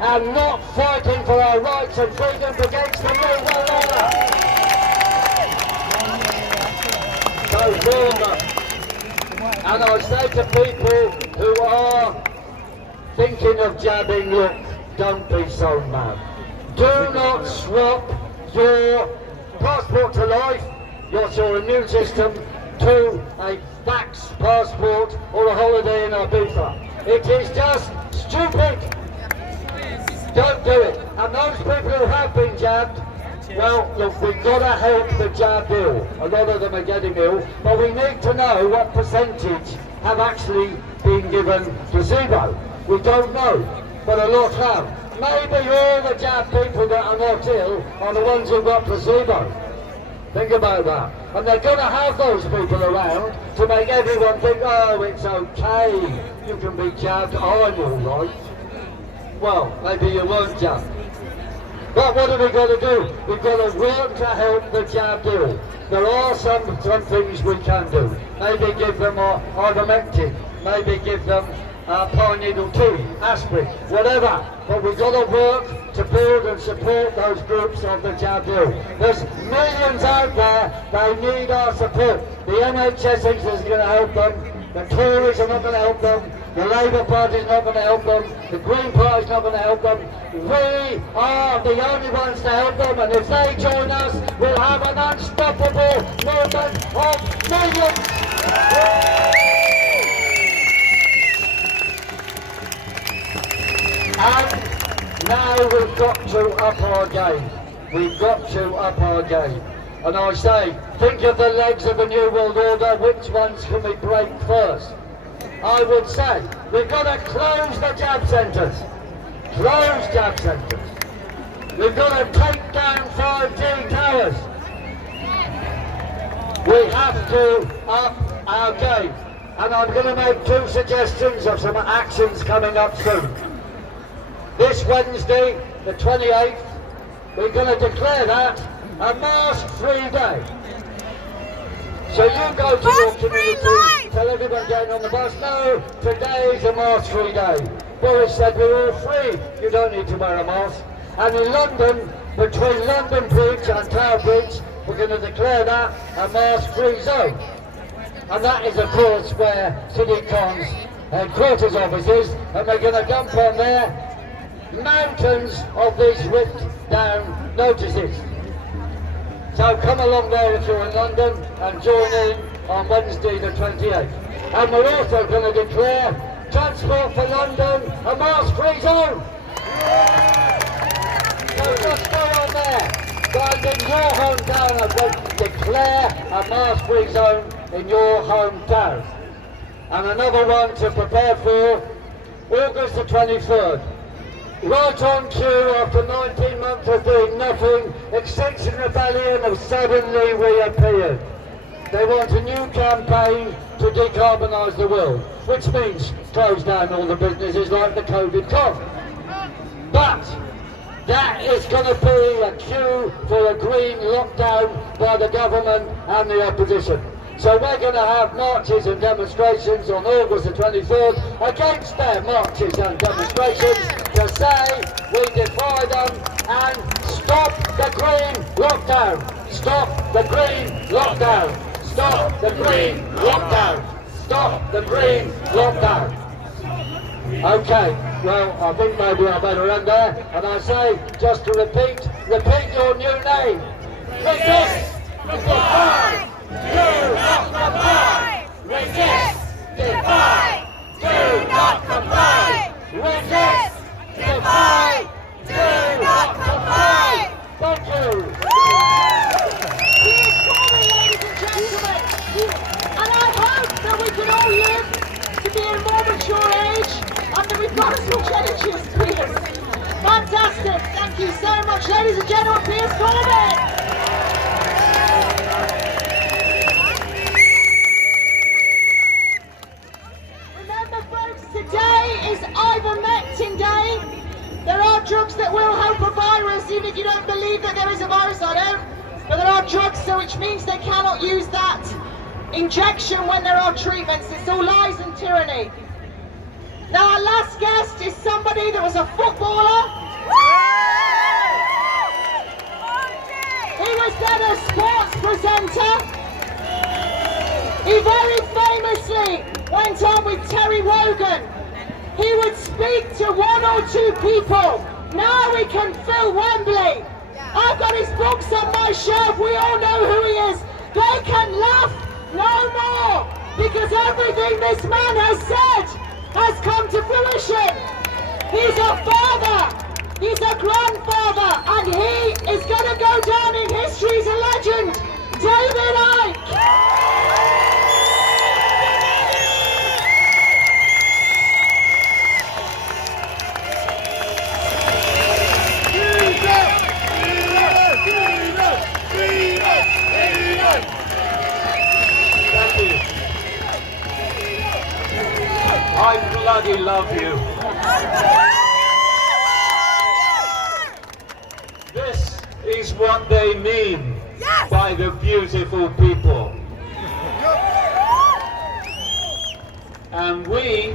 and not fighting for our rights and freedoms against the New World Order. So remember, and I say to people who are thinking of jabbing, look, don't be so mad. Do not swap your passport to life, your immune system, to a vax passport or a holiday in Ibiza. It is just stupid. Don't do it. And those people who have been jabbed, well, look, we've got to help the jabbed ill. A lot of them are getting ill, but we need to know what percentage have actually been given placebo. We don't know, but a lot have. Maybe all the jabbed people that are not ill are the ones who got placebo. Think about that. And they're going to have those people around to make everyone think, oh, it's okay, you can be jabbed, I'm all right. Well, maybe you weren't jabbed. But what have we got to do? We've got to work to help the jabbed ill. There are some things we can do. Maybe give them ivermectin, maybe give them pine needle tea, aspirin, whatever. But we've got to work to build and support those groups of the jabbed ill. There's millions out there, they need our support. The NHS is going to help them, the Tories are not going to help them, the Labour Party is not going to help them, the Green Party is not going to help them. We are the only ones to help them, and if they join us, we'll have an unstoppable movement of millions. And now we've got to up our game. We've got to up our game. And I say, think of the legs of a New World Order, which ones can we break first? I would say, we've got to close the jab centres. Close jab centres. We've got to take down 5G towers. We have to up our game. And I'm going to make 2 suggestions of some actions coming up soon. This Wednesday, the 28th, we're going to declare that a mask-free day. So you go to your community, tell everyone getting on the bus, no, today is a mask-free day. Boris said we're all free, you don't need to wear a mask. And in London, between London Bridge and Tower Bridge, we're going to declare that a mask-free zone. And that is, of course, where CityCon's headquarters office is, and we're going to dump on there mountains of these ripped down notices. So come along there if you're in London and join in on Wednesday the 28th. And we're also going to declare Transport for London a mask-free zone. So just go on there, guys, in your hometown, I'm going to declare a mask-free zone in your hometown. And another one to prepare for, August the 23rd. Right on cue, after 19 months of doing nothing, Extinction Rebellion have suddenly reappeared. They want a new campaign to decarbonise the world, which means close down all the businesses like the COVID cough. But that is going to be a cue for a green lockdown by the government and the opposition. So we're going to have marches and demonstrations on August the 23rd against their marches and demonstrations to say we defy them and stop the green lockdown. Stop the green lockdown. Stop the green lockdown. Stop the green lockdown. Okay, well, I think maybe I better end there. And I say, just to repeat your new name. Resist! Defy! Do not comply! Resist! Defy! Do not comply! Resist! Defy! Do not comply! Thank you! Here's Corbyn, ladies and gentlemen! And I hope that we can all live to be a more mature age and that we've got as much energy as Piers. Fantastic! Thank you so much, ladies and gentlemen, Piers Corbyn! Today is ivermectin day. There are drugs that will help a virus, even if you don't believe that there is a virus, I don't. But there are drugs, so which means they cannot use that injection when there are treatments. It's all lies and tyranny. Now our last guest is somebody that was a footballer, better? He very famously went on with Terry Wogan. He would speak to one or two people. Now he can fill Wembley. I've got his books on my shelf. We all know who he is. They can laugh no more because everything this man has said has come to fruition. He's a father. He's a grandfather. And he is going to go down in history as a legend. David Icke. I bloody love you. This is what they mean by the beautiful people. And we,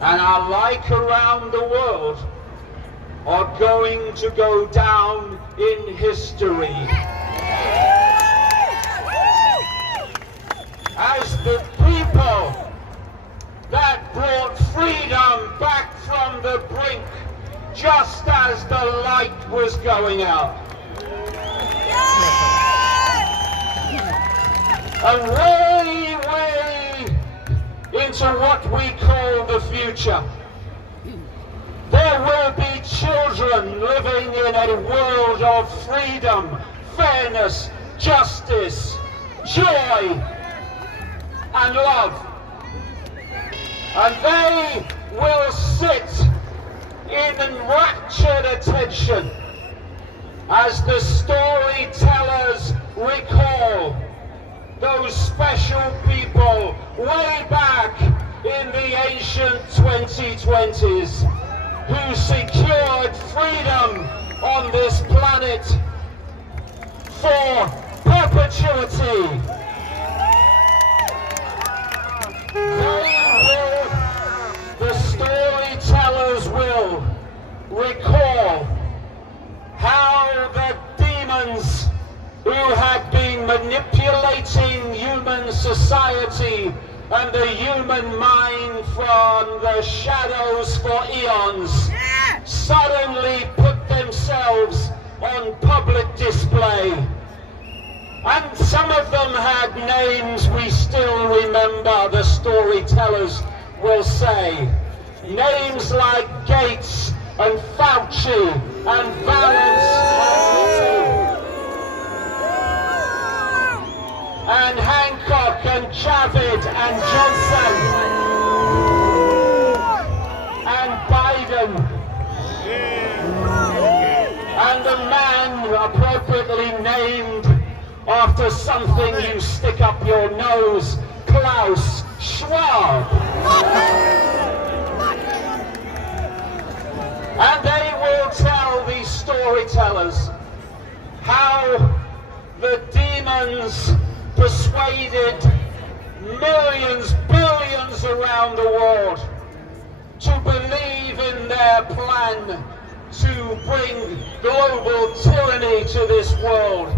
and our like around the world, are going to go down in history as the people that brought freedom back from the brink just as the light was going out. And way, way into what we call the future, there will be children living in a world of freedom, fairness, justice, joy, and love. And they will sit in enraptured attention as the storytellers recall those special people way back in the ancient 2020s who secured freedom on this planet for perpetuity. The storytellers will recall how the demons who had been manipulating human society and the human mind from the shadows for eons suddenly put themselves on public display. And some of them had names we still remember, the storytellers will say. Names like Gates and Fauci and Valance and Hancock and Javid and Johnson and Biden and a man appropriately named after something you stick up your nose, Klaus Schwab. And they will tell these storytellers how the demons persuaded millions, billions around the world to believe in their plan to bring global tyranny to this world.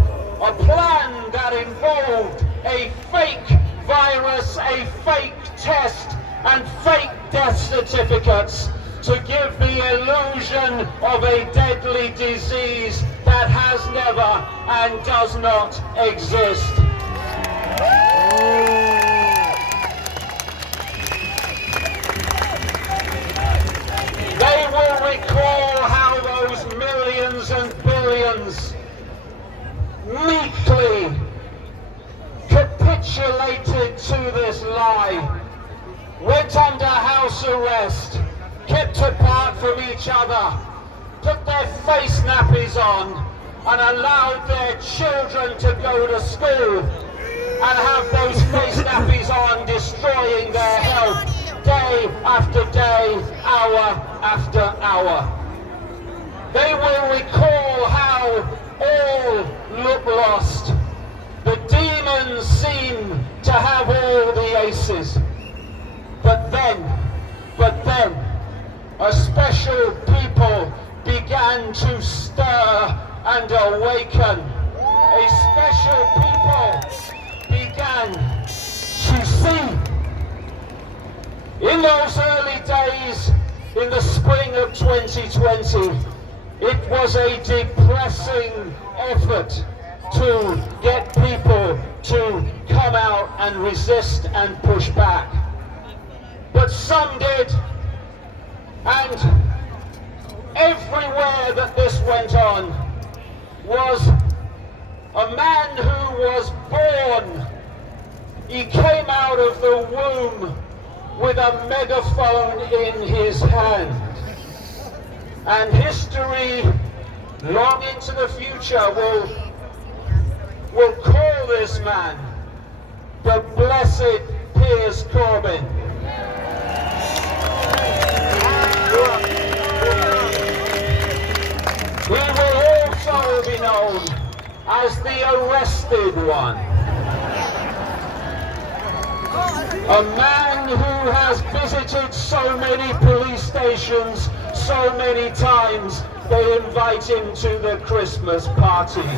A plan that involved a fake virus, a fake test, and fake death certificates to give the illusion of a deadly disease that has never and does not exist. They will recall how those millions and billions meekly capitulated to this lie, went under house arrest, kept apart from each other, put their face nappies on, and allowed their children to go to school and have those face nappies on, destroying their health day after day, hour after hour. They will recall how all look lost. The demons seem to have all the aces. But then, a special people began to stir and awaken. A special people people began to see. In those early days, in the spring of 2020, it was a depressing effort to get people to come out and resist and push back. But some did, and everywhere that this went on was a man who was born. He came out of the womb with a megaphone in his hand. And history, long into the future, will call this man the Blessed Piers Corbyn. He will also be known as the Arrested One. A man who has visited so many police stations so many times, they invite him to the Christmas party.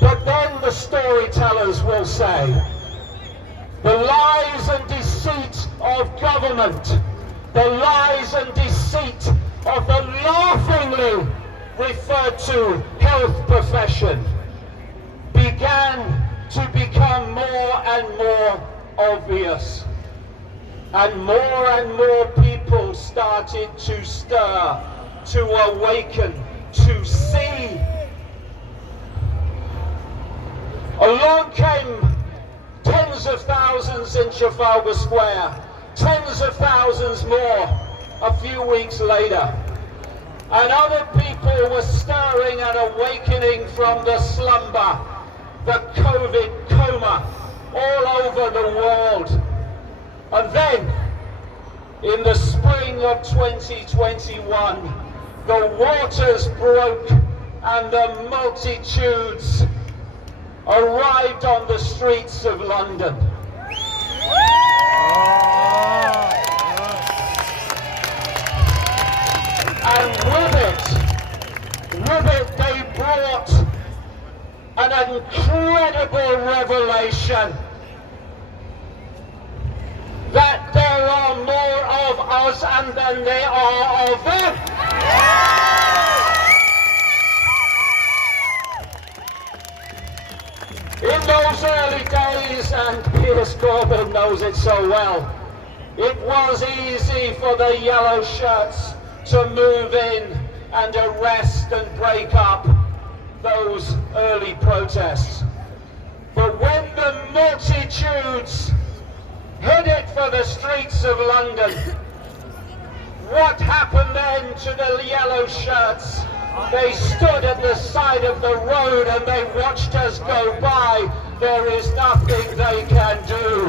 But then the storytellers will say, the lies and deceit of government, the lies and deceit of the laughingly referred to health profession began to become more and more obvious. And more people started to stir, to awaken, to see. Along came tens of thousands in Trafalgar Square, tens of thousands more a few weeks later. And other people were stirring and awakening from the slumber, the COVID coma, all over the world. And then, in the spring of 2021, the waters broke and the multitudes arrived on the streets of London. And with it they brought an incredible revelation that there are more of us and then there are of them. In those early days, and Piers Corbyn knows it so well, it was easy for the yellow shirts to move in and arrest and break up those early protests. But when the multitudes headed for the streets of London, what happened then to the yellow shirts? They stood at the side of the road and they watched us go by. There is nothing they can do.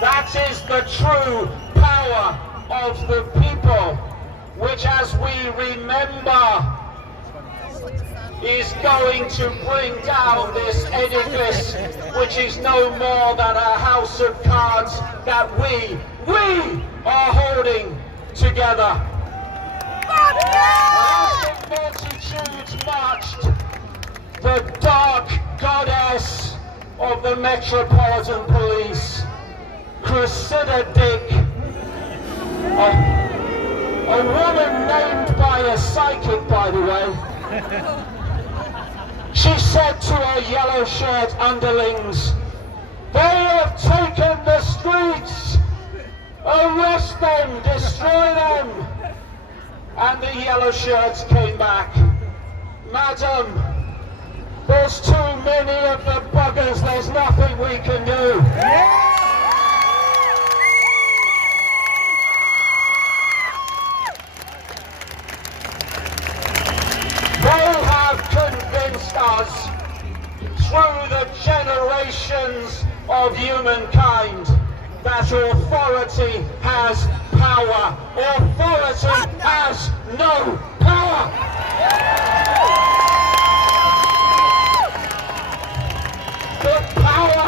That is the true power of the people, which, as we remember, is going to bring down this edifice, which is no more than a house of cards that we are holding together. As the multitudes marched, the dark goddess of the Metropolitan Police, Cressida Dick, a woman named by a psychic, by the way, she said to her yellow shirt underlings, "They have taken the streets, arrest them, destroy them." And the yellow shirts came back, "Madam, there's too many of the buggers, there's nothing we can do." They have convinced us through the generations of humankind that authority has power. Authority has no power. The power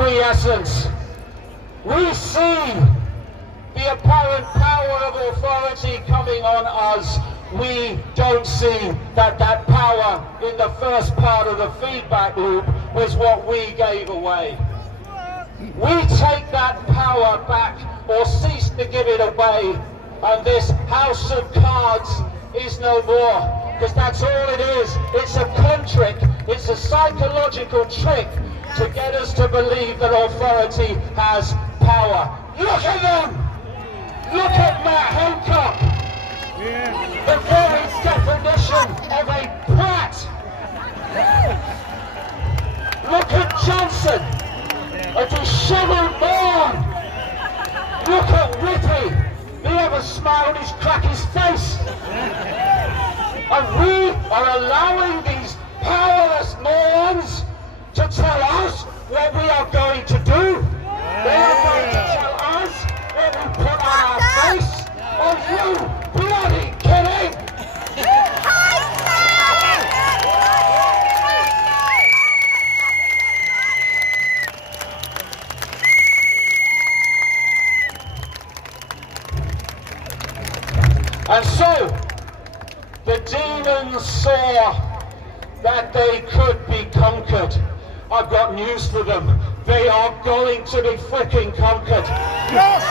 acquiescence. We see the apparent power of authority coming on us. We don't see that that power in the first part of the feedback loop was what we gave away. We take that power back or cease to give it away, and this house of cards is no more, because that's all it is. It's a con trick, it's a psychological trick to get us to believe that authority has power. Look at them! Look at Matt Hancock! The very definition of a brat! Look at Johnson! A disheveled man! Look at Whitty! He ever smile on his crackers face! And we are allowing these powerless morons to tell us what we are going to do. They are going to tell us what we put on our face. Are you bloody kidding? And so, the demons saw that they could be conquered. I've got news for them. They are going to be freaking conquered. Yes!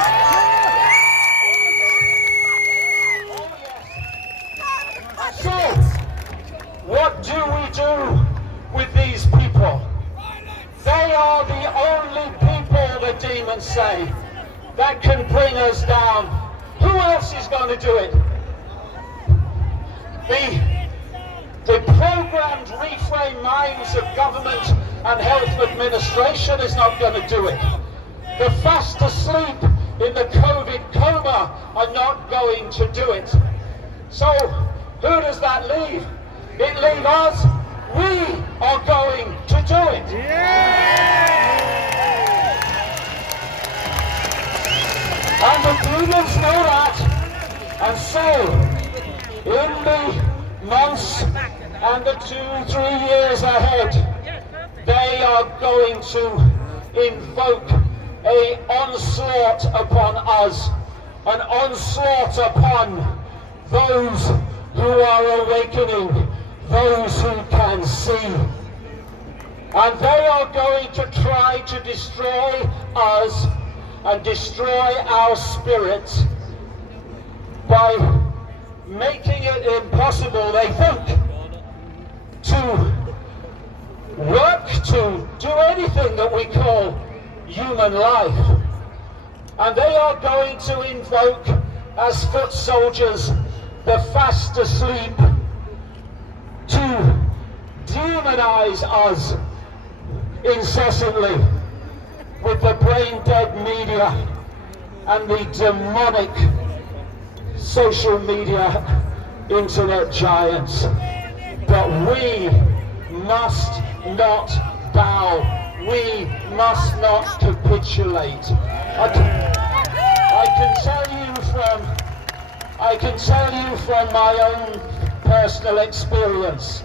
Oh, yes. So, what do we do with these people? They are the only people, the demons say, that can bring us down. Who else is going to do it? The programmed reframe minds of government and health administration is not going to do it. The fast asleep in the COVID coma are not going to do it. So who does that leave? It leaves us. We are going to do it. And the demons know that. And so, in the months and the 2-3 years ahead, they are going to invoke an onslaught upon us, an onslaught upon those who are awakening, those who can see. And they are going to try to destroy us and destroy our spirit by making it impossible, they think, to work, to do anything that we call human life. And they are going to invoke, as foot soldiers, the fast asleep, to demonize us incessantly with the brain-dead media and the demonic social media internet giants. But we must not bow. We must not capitulate. I can tell you from my own personal experience,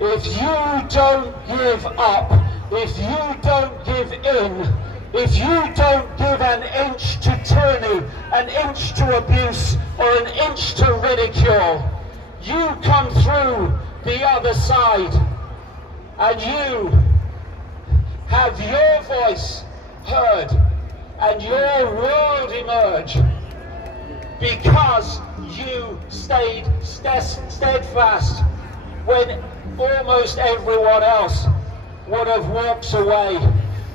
if you don't give up, if you don't give in, if you don't give an inch to tyranny, an inch to abuse, or an inch to ridicule, you come through the other side and you have your voice heard and your world emerge because you stayed steadfast when almost everyone else would have walked away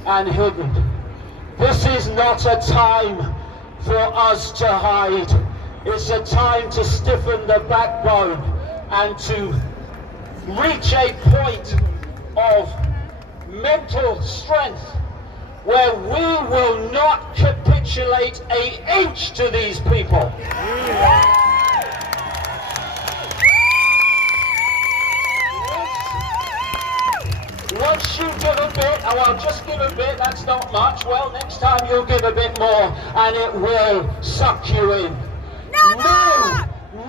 and hidden. This is not a time for us to hide. It's a time to stiffen the backbone and to reach a point of mental strength where we will not capitulate an inch to these people. Once you give a bit, oh, I'll just give a bit, that's not much. Well, next time you'll give a bit more and it will suck you in.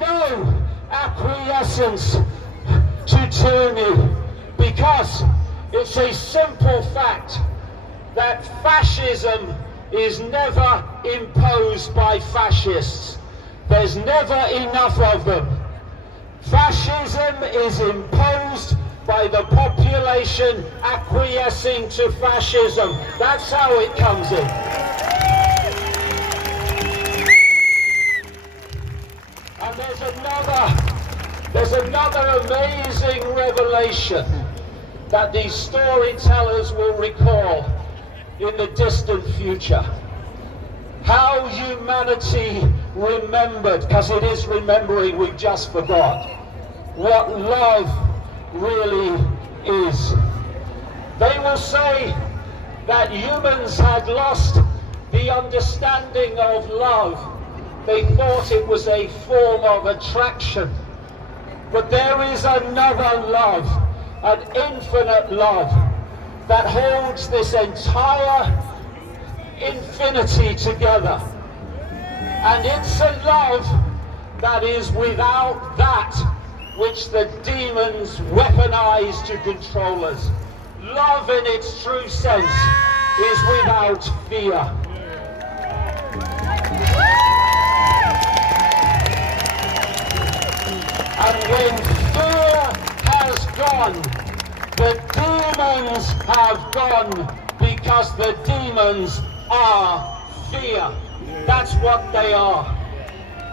No acquiescence to tyranny, because it's a simple fact that fascism is never imposed by fascists. There's never enough of them. Fascism is imposed by the population acquiescing to fascism. That's how it comes in. And there's another amazing revelation that these storytellers will recall in the distant future. How humanity remembered, because it is remembering, we just forgot, what love really is. They will say that humans had lost the understanding of love. They thought it was a form of attraction. But there is another love, an infinite love, that holds this entire infinity together. And it's a love that is without that which the demons weaponize to control us. Love in its true sense is without fear. And when fear has gone, the demons have gone, because the demons are fear. That's what they are.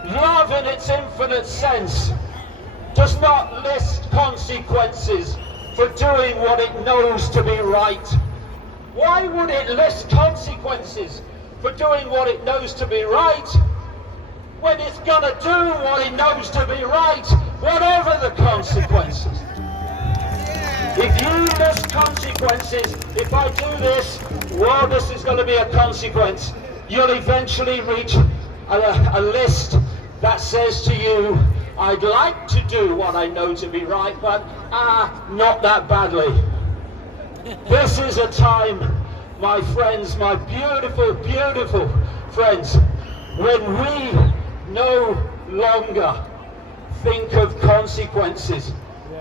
Love in its infinite sense does not list consequences for doing what it knows to be right. Why would it list consequences for doing what it knows to be right when it's gonna do what it knows to be right, whatever the consequences? If you list consequences, if I do this, well, this is going to be a consequence, you'll eventually reach a list that says to you, I'd like to do what I know to be right, but not that badly. This is a time, my friends, my beautiful, beautiful friends, when we no longer think of consequences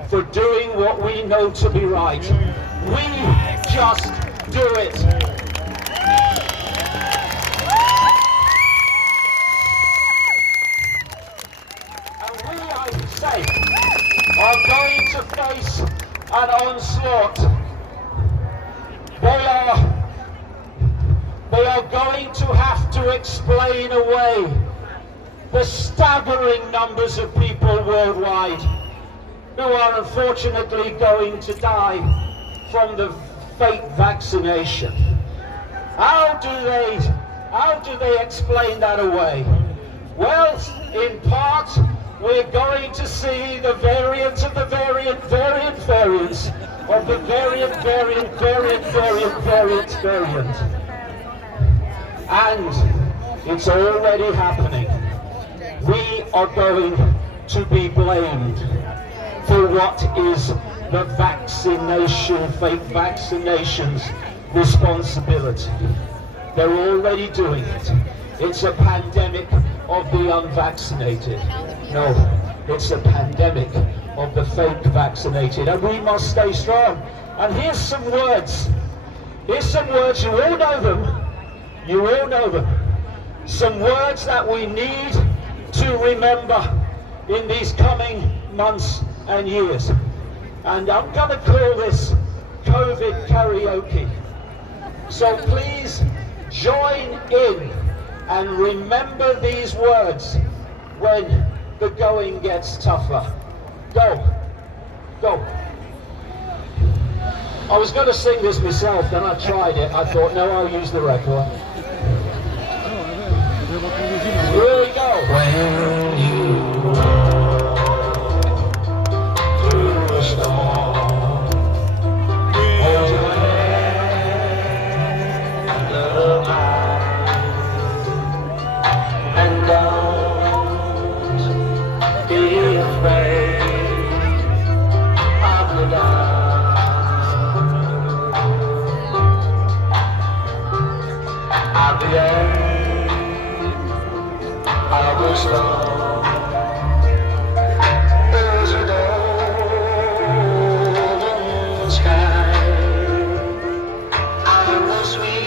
for doing what we know to be right. We just do it. And we, I would say, are going to face an onslaught. They are going to have to explain away the staggering numbers of people worldwide who are unfortunately going to die from the fake vaccination. How do they explain that away? Well, in part, we're going to see the variant of the variant of the variant. And it's already happening. We are going to be blamed for what is the vaccination, fake vaccinations responsibility. They're already doing it. It's a pandemic of the unvaccinated. No, it's a pandemic of the fake vaccinated. And we must stay strong. And here's some words. Here's some words, you all know them. You all know them. Some words that we need to remember in these coming months and years. And I'm going to call this COVID karaoke. So please join in and remember these words when the going gets tougher. Go. Go. I was going to sing this myself, then I tried it. I thought, no, I'll use the record. Here we go. When you walk through a storm, hold your head up high, and don't be afraid of the dark. At the end of the storm, there's a golden sky and the sweet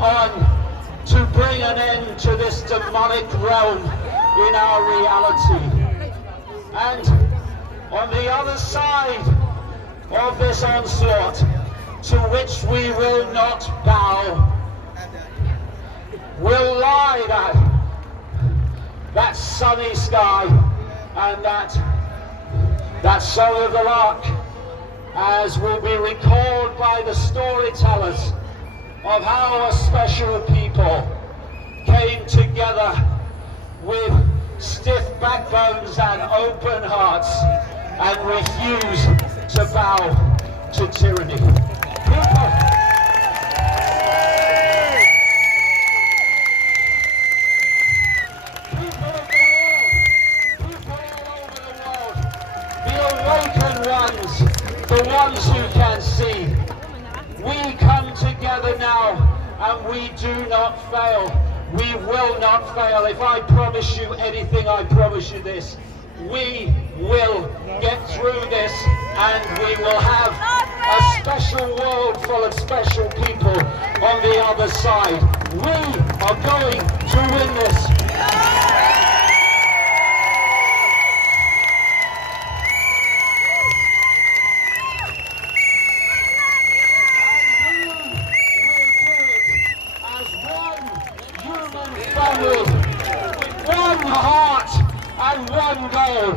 on to bring an end to this demonic realm in our reality. And on the other side of this onslaught, to which we will not bow, will lie that sunny sky and that song of the lark, as will be recalled by the storytellers of how a special people came together with stiff backbones and open hearts and refused to bow to tyranny. The ones who can see, we come together now and we do not fail. We will not fail. If I promise you anything, I promise you this: we will get through this and we will have a special world full of special people on the other side. We are going to win this. One heart and one goal.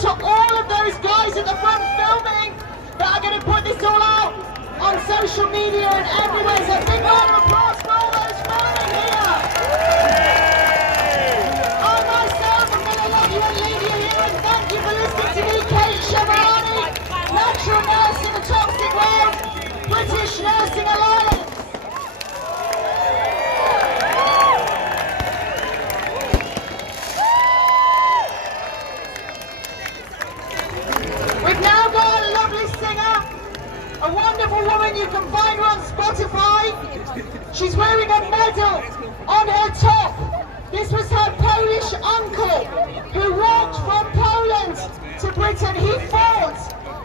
To all of those guys at the front filming that are going to put this all out on social media and everywhere. So a big round of applause for all those filming here. I myself am going to let you and leave you here and thank you for listening to me, Kate Shavarani, natural nurse in the toxic world, British Nursing Alliance. A wonderful woman, you can find her on Spotify. She's wearing a medal on her top. This was her Polish uncle who walked from Poland to Britain. He fought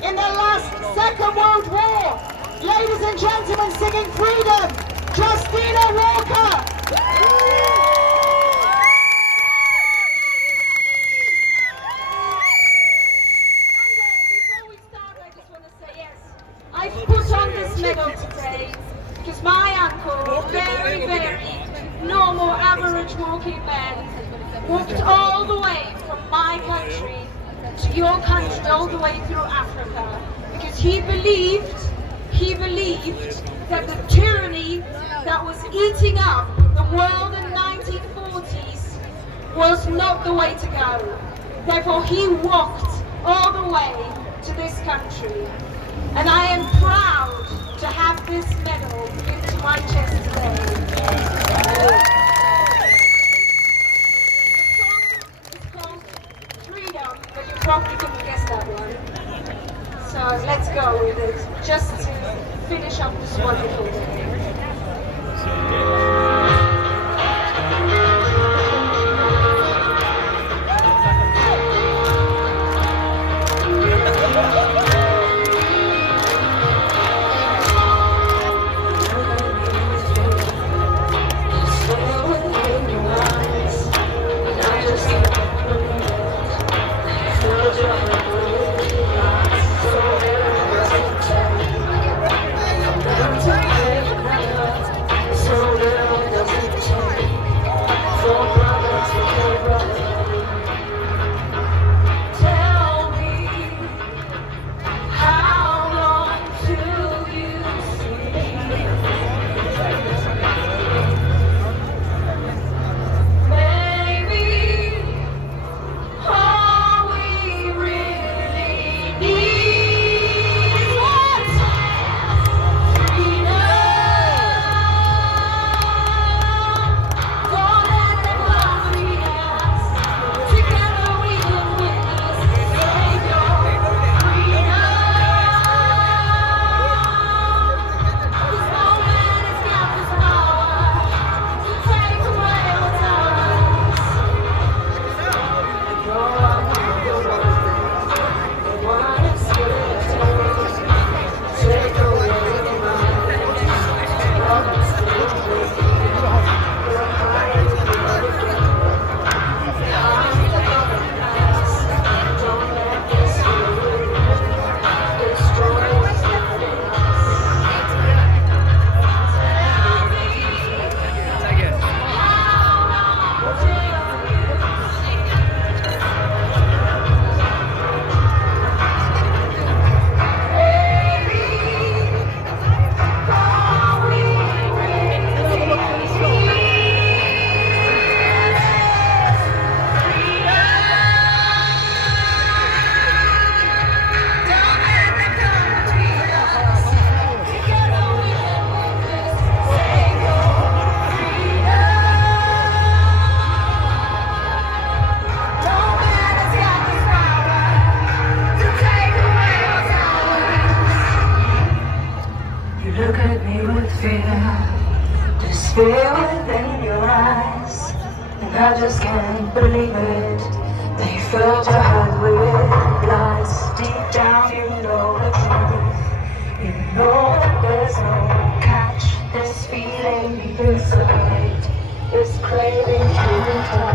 in the last Second World War. Ladies and gentlemen, singing freedom, Justina Walker. I've put on this medal today because my uncle, very, very normal, average walking man, walked all the way from my country to your country, all the way through Africa, because he believed that the tyranny that was eating up the world in the 1940s was not the way to go. Therefore, he walked all the way to this country. And I am proud to have this medal into my chest today. It's called Freedom, but you probably couldn't guess that one. So let's go with it, just to finish up this wonderful day. So I just can't believe it. They filled your head with lies. Deep down you know the truth. You know that there's no catch. This feeling deep inside is craving human touch.